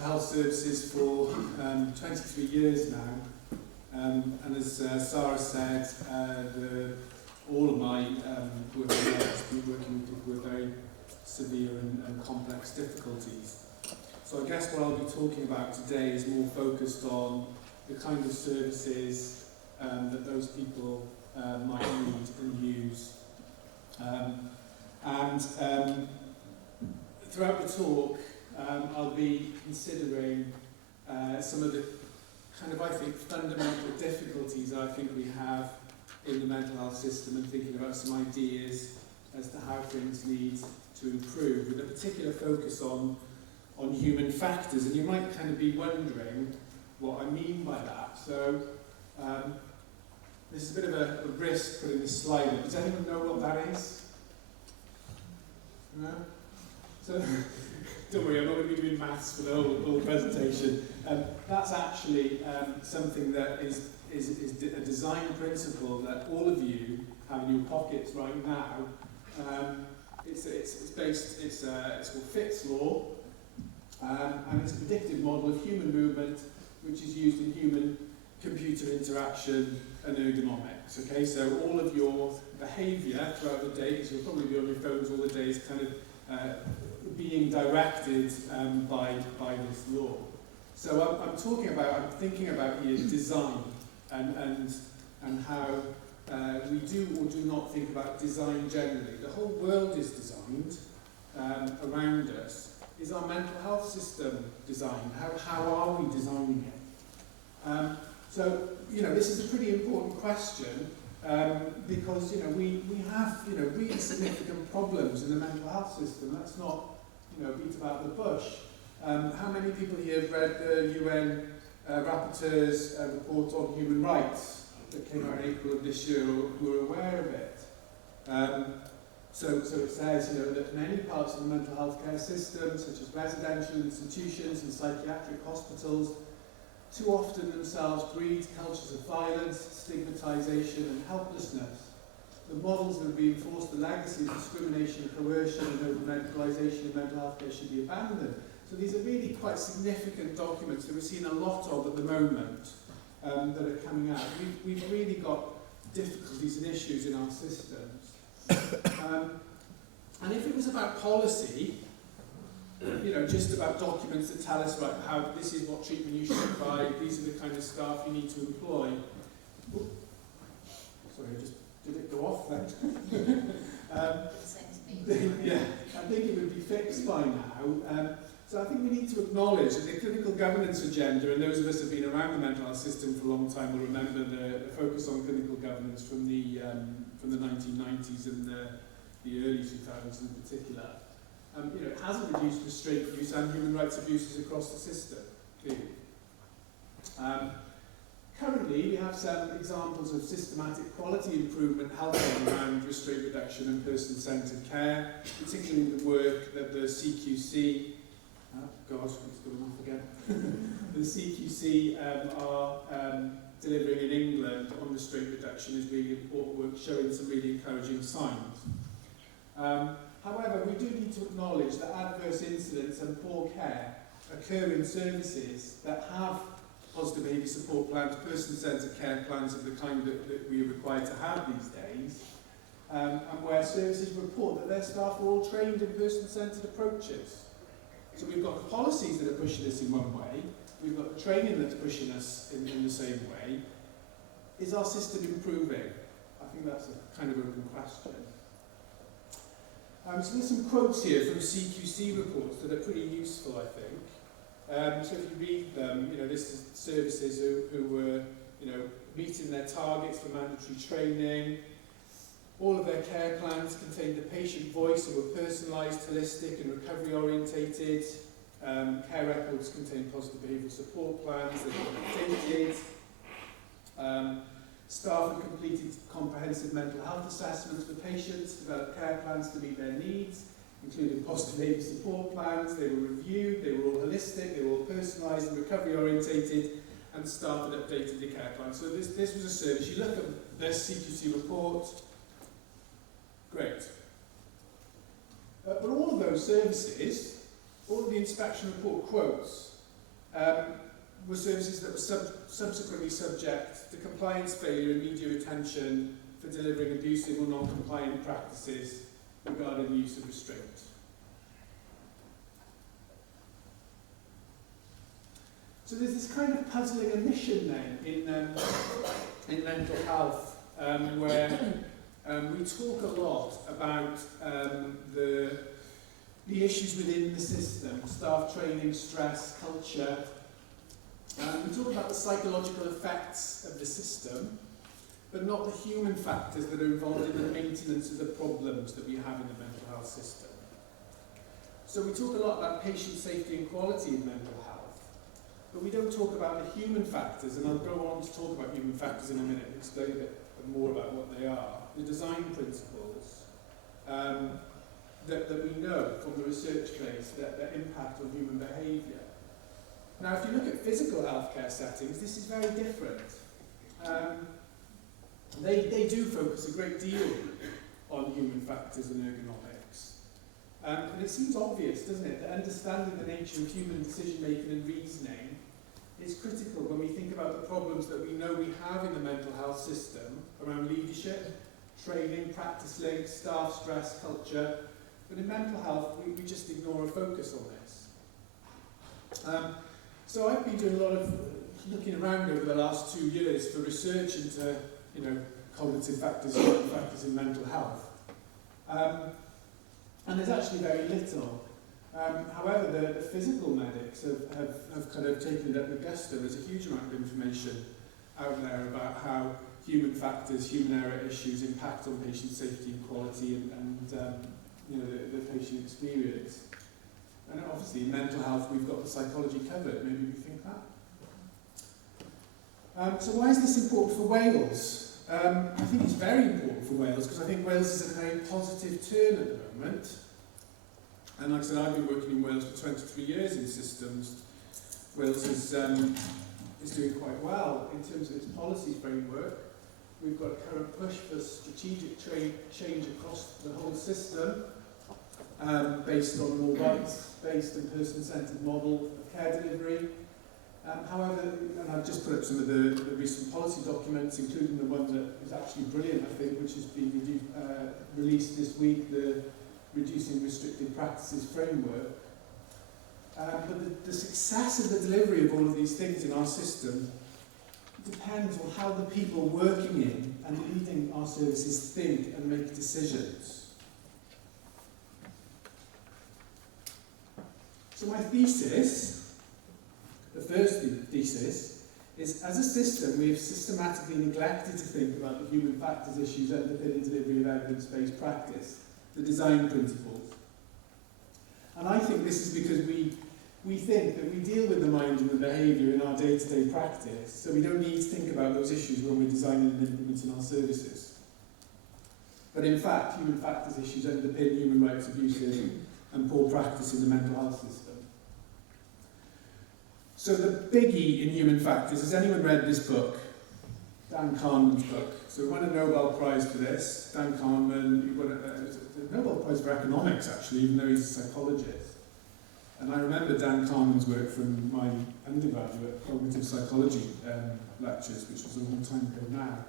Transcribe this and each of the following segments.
mental health services for 23 years now, and as Sarah said, all of my working life has been working with people with very severe and complex difficulties. So I guess what I'll be talking about today is more focused on the kind of services that those people might need and use. Throughout the talk, I'll be considering some of the kind of, I think, fundamental difficulties I think we have in the mental health system, and thinking about some ideas as to how things need to improve, with a particular focus on human factors. And you might kind of be wondering what I mean by that. So this is a bit of a risk putting this slide in. Does anyone know what that is? No? So don't worry, I'm not going to be doing maths for the whole presentation. That's actually something that is a design principle that all of you have in your pockets right now. It's called Fitt's Law, and it's a predictive model of human movement which is used in human-computer interaction and ergonomics. Okay, so all of your behaviour throughout the day, because you'll probably be on your phones all the day, is kind of being directed by this law. So I'm thinking about here design and how we do or do not think about design generally. The whole world is designed around us. Is our mental health system designed? How are we designing it? So, this is a pretty important question because, we have, really significant problems in the mental health system. Let's not, beat about the bush. How many people here have read the UN Rapporteur's report on human rights that came out in April of this year, or who are aware of it? So it says, that many parts of the mental health care system, such as residential institutions and psychiatric hospitals, too often themselves breed cultures of violence, stigmatisation and helplessness. The models that reinforce the legacy of discrimination, coercion and over-medicalisation in mental health care should be abandoned. So these are really quite significant documents that we're seeing a lot of at the moment that are coming out. We've really got difficulties and issues in our systems. And if it was about policy, just about documents that tell us, right, how this is what treatment you should provide, these are the kind of staff you need to employ. Ooh, sorry, did it go off then? Yeah, I think it would be fixed by now. So I think we need to acknowledge that the clinical governance agenda, and those of us who have been around the mental health system for a long time will remember the focus on clinical governance from the 1990s and the early 2000s in particular. It hasn't reduced restraint abuse and human rights abuses across the system, clearly. Currently, we have some examples of systematic quality improvement helping around restraint reduction and person-centred care, particularly the work that the CQC, it's going off again, the CQC are delivering in England on restraint reduction is really important work, showing some really encouraging signs. However, we do need to acknowledge that adverse incidents and poor care occur in services that have positive behaviour support plans, person-centred care plans of the kind that we are required to have these days, and where services report that their staff are all trained in person-centred approaches. So we've got the policies that are pushing us in one way, we've got the training that's pushing us in the same way. Is our system improving? I think that's a kind of open question. So there's some quotes here from CQC reports that are pretty useful, I think. So if you read them, this is services who were, meeting their targets for mandatory training. All of their care plans contained a patient voice and were personalised, holistic and recovery orientated. Care records contained positive behavioural support plans that were updated. Staff had completed comprehensive mental health assessments for patients, developed care plans to meet their needs, including positive behaviour support plans. They were reviewed, they were all holistic, they were all personalised and recovery orientated, and staff had updated the care plan. So this was a service. You look at this CQC report, great. But all of those services, all of the inspection report quotes, were services that were subsequently subject to compliance failure and media attention for delivering abusive or non-compliant practices regarding the use of restraint. So there's this kind of puzzling omission then in mental health where we talk a lot about the issues within the system, staff training, stress, culture. We talk about the psychological effects of the system, but not the human factors that are involved in the maintenance of the problems that we have in the mental health system. So we talk a lot about patient safety and quality in mental health, but we don't talk about the human factors, and I'll go on to talk about human factors in a minute and explain a bit more about what they are. The design principles that we know from the research base that impact on human behaviour. Now, if you look at physical healthcare settings, this is very different. They do focus a great deal on human factors and ergonomics. And it seems obvious, doesn't it, that understanding the nature of human decision-making and reasoning is critical when we think about the problems that we know we have in the mental health system around leadership, training, practice links, staff stress, culture. But in mental health, we just ignore a focus on this. So I've been doing a lot of looking around over the last 2 years for research into, cognitive factors, human factors in mental health. And there's actually very little. However, the physical medics have kind of taken it up with gusto. There's a huge amount of information out there about how human factors, human error issues impact on patient safety and quality and the patient experience. And obviously in mental health we've got the psychology covered, maybe we think that. So why is this important for Wales? I think it's very important for Wales because I think Wales is at a very positive turn at the moment. And like I said, I've been working in Wales for 23 years in systems. Wales is doing quite well in terms of its policy framework. We've got a current push for strategic change across the whole system, based on a more rights-based and person-centred model of care delivery. However, and I've just put up some of the recent policy documents, including the one that is actually brilliant, I think, which has been released this week, the Reducing Restricted Practices Framework. But the success of the delivery of all of these things in our system depends on how the people working in and leading our services think and make decisions. So my thesis, the first thesis, is as a system we have systematically neglected to think about the human factors issues underpinning delivery of evidence-based practice, the design principles. And I think this is because we think that we deal with the mind and the behaviour in our day-to-day practice, so we don't need to think about those issues when we're designing and implementing our services. But in fact, human factors issues underpin human rights abuses and poor practice in the mental health system. So the biggie in human factors, has anyone read this book? Dan Kahneman's book. So he won a Nobel Prize for this. Dan Kahneman, he won a Nobel Prize for economics, actually, even though he's a psychologist. And I remember Dan Kahneman's work from my undergraduate cognitive psychology lectures, which was a long time ago now.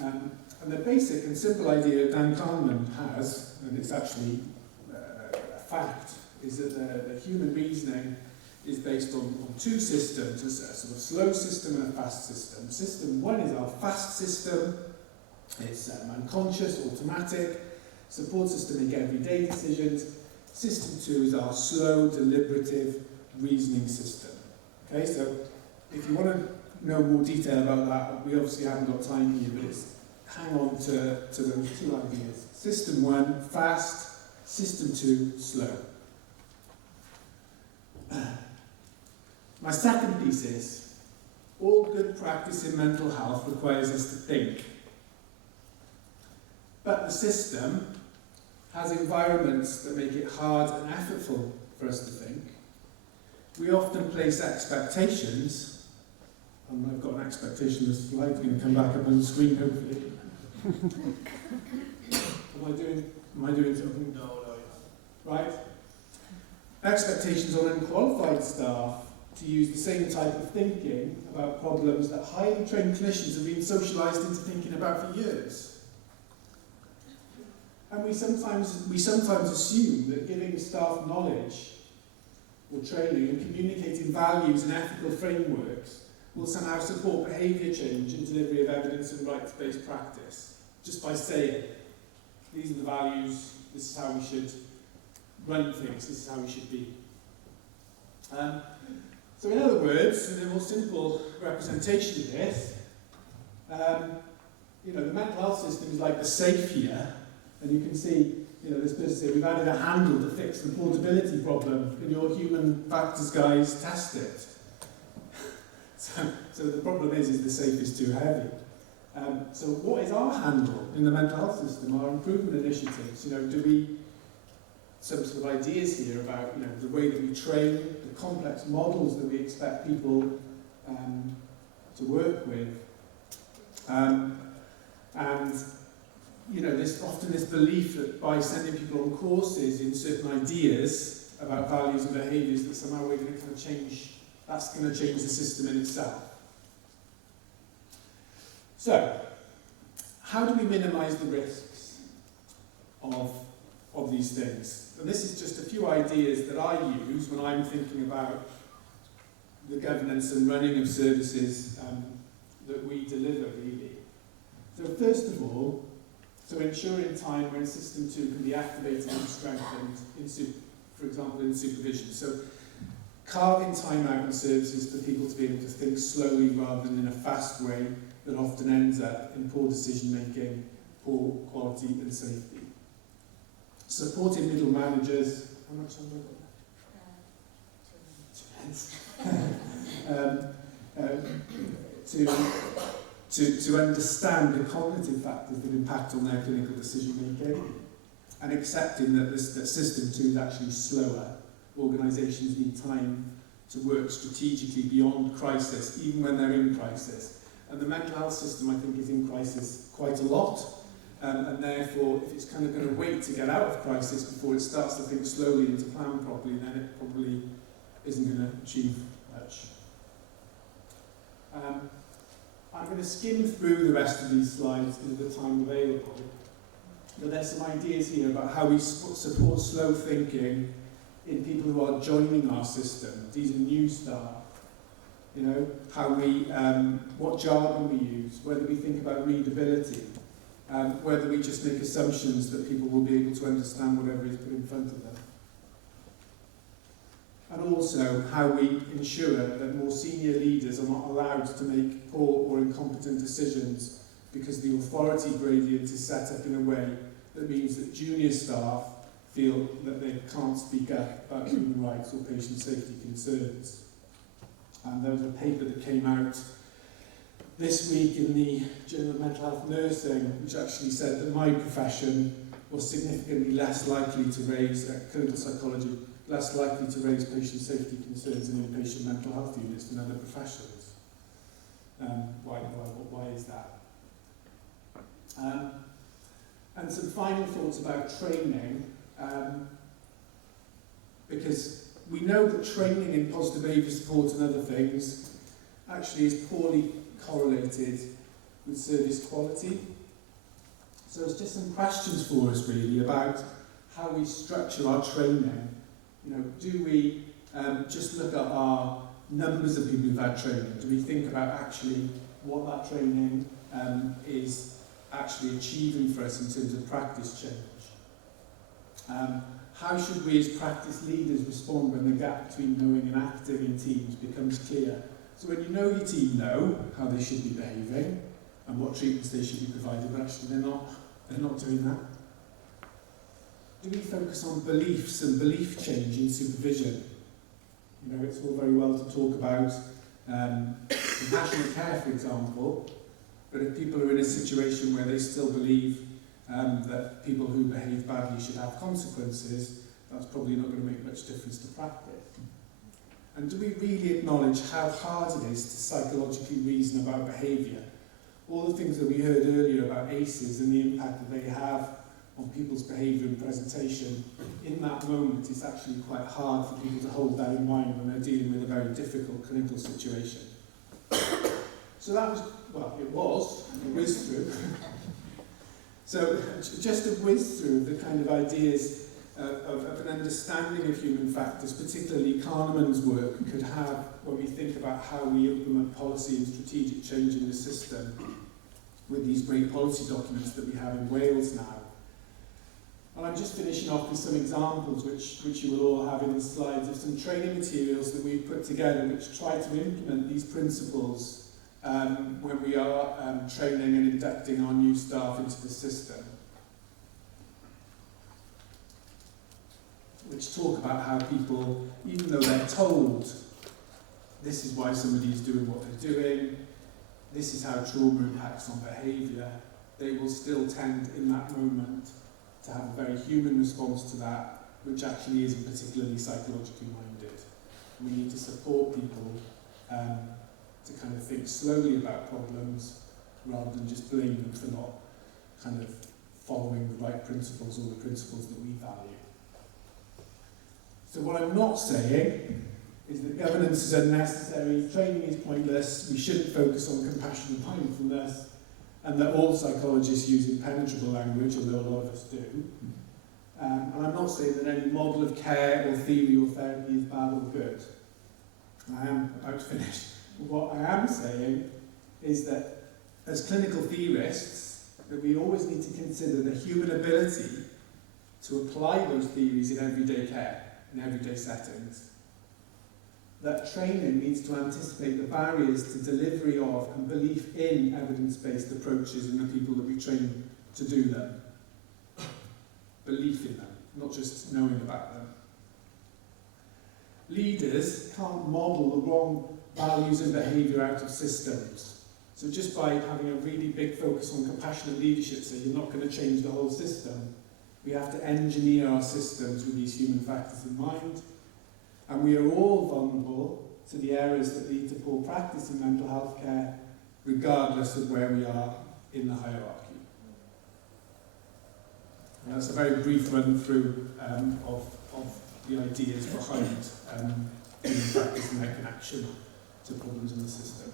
And the basic and simple idea Dan Kahneman has, and it's actually a fact, is that the human reasoning is based on two systems, a sort of slow system and a fast system. System one is our fast system. It's unconscious, automatic, supports us to make everyday decisions. System two is our slow, deliberative reasoning system. Okay, so if you want to know more detail about that, we obviously haven't got time here, but it's hang on to those two ideas. System one, fast. System two, slow. My second thesis, all good practice in mental health requires us to think. But the system has environments that make it hard and effortful for us to think. We often place expectations, and I've got an expectation the slide's going to come back up on the screen, hopefully. Am I doing something? No. Right? Expectations on unqualified staff to use the same type of thinking about problems that highly trained clinicians have been socialised into thinking about for years. And we sometimes assume that giving staff knowledge or training and communicating values and ethical frameworks will somehow support behaviour change and delivery of evidence and rights-based practice, just by saying, these are the values, this is how we should run things, this is how we should be. So in other words, in a more simple representation of this, the mental health system is like the safe here, and you can see, this person here, we've added a handle to fix the portability problem. Can your human factors guys test it? So the problem is the safe is too heavy. So what is our handle in the mental health system, our improvement initiatives? Some sort of ideas here about the way that we train, the complex models that we expect people to work with, and there's often this belief that by sending people on courses in certain ideas about values and behaviours that somehow we're going to kind of change. That's going to change the system in itself. So, how do we minimise the risks of these things? And this is just a few ideas that I use when I'm thinking about the governance and running of services that we deliver, really. So first of all, ensuring time when System 2 can be activated and strengthened, for example, in supervision. So carving time out in services for people to be able to think slowly rather than in a fast way that often ends up in poor decision making, poor quality and safety. Supporting middle managers. How much time have I got? 2 minutes. To understand the cognitive factors that impact on their clinical decision making, and accepting that System 2 is actually slower. Organisations need time to work strategically beyond crisis, even when they're in crisis. And the mental health system, I think, is in crisis quite a lot. And therefore, if it's kind of going to wait to get out of crisis before it starts to think slowly and to plan properly, then it probably isn't going to achieve much. I'm going to skim through the rest of these slides in the time available. But there's some ideas here about how we support slow thinking in people who are joining our system. These are new staff. How we, what jargon we use, whether we think about readability, whether we just make assumptions that people will be able to understand whatever is put in front of them. And also how we ensure that more senior leaders are not allowed to make poor or incompetent decisions because the authority gradient is set up in a way that means that junior staff feel that they can't speak up about human rights or patient safety concerns. And there was a paper that came out this week in the Journal of Mental Health Nursing, which actually said that my profession was significantly less likely to raise, clinical psychology, less likely to raise patient safety concerns in inpatient mental health units than other professions. Why is that? And some final thoughts about training, because we know that training in positive behaviour support and other things actually is poorly correlated with service quality. So it's just some questions for us really about how we structure our training. Do we just look at our numbers of people who've had training? Do we think about actually what that training is actually achieving for us in terms of practice change? How should we as practice leaders respond when the gap between knowing and acting in teams becomes clear? So when you know your team know how they should be behaving and what treatments they should be provided, but actually they're not doing that. Do we focus on beliefs and belief change in supervision? It's all very well to talk about compassionate care, for example, but if people are in a situation where they still believe that people who behave badly should have consequences, that's probably not going to make much difference to practice. And do we really acknowledge how hard it is to psychologically reason about behaviour? All the things that we heard earlier about ACEs and the impact that they have on people's behaviour and presentation, in that moment it's actually quite hard for people to hold that in mind when they're dealing with a very difficult clinical situation. So that was, well, it was a whiz through. So just a whiz through of the kind of ideas of an understanding of human factors, particularly Kahneman's work, could have when we think about how we implement policy and strategic change in the system with these great policy documents that we have in Wales now. And I'm just finishing off with some examples which you will all have in the slides of some training materials that we've put together which try to implement these principles when we are training and inducting our new staff into the system, which talk about how people, even though they're told this is why somebody is doing what they're doing, this is how trauma impacts on behaviour, they will still tend in that moment to have a very human response to that, which actually isn't particularly psychologically minded. We need to support people to kind of think slowly about problems rather than just blame them for not kind of following the right principles or the principles that we value. So what I'm not saying is that governance is unnecessary, training is pointless, we shouldn't focus on compassion and mindfulness, and that all psychologists use impenetrable language, although a lot of us do. And I'm not saying that any model of care or theory or therapy is bad or good. I am about to finish. What I am saying is that as clinical theorists, that we always need to consider the human ability to apply those theories in everyday care, in everyday settings. That training needs to anticipate the barriers to delivery of and belief in evidence-based approaches in the people that we train to do them. Belief in them, not just knowing about them. Leaders can't model the wrong values and behaviour out of systems. So just by having a really big focus on compassionate leadership, so you're not going to change the whole system. We have to engineer our systems with these human factors in mind. And we are all vulnerable to the errors that lead to poor practice in mental health care, regardless of where we are in the hierarchy. And that's a very brief run through of the ideas behind human practice and their connection to problems in the system.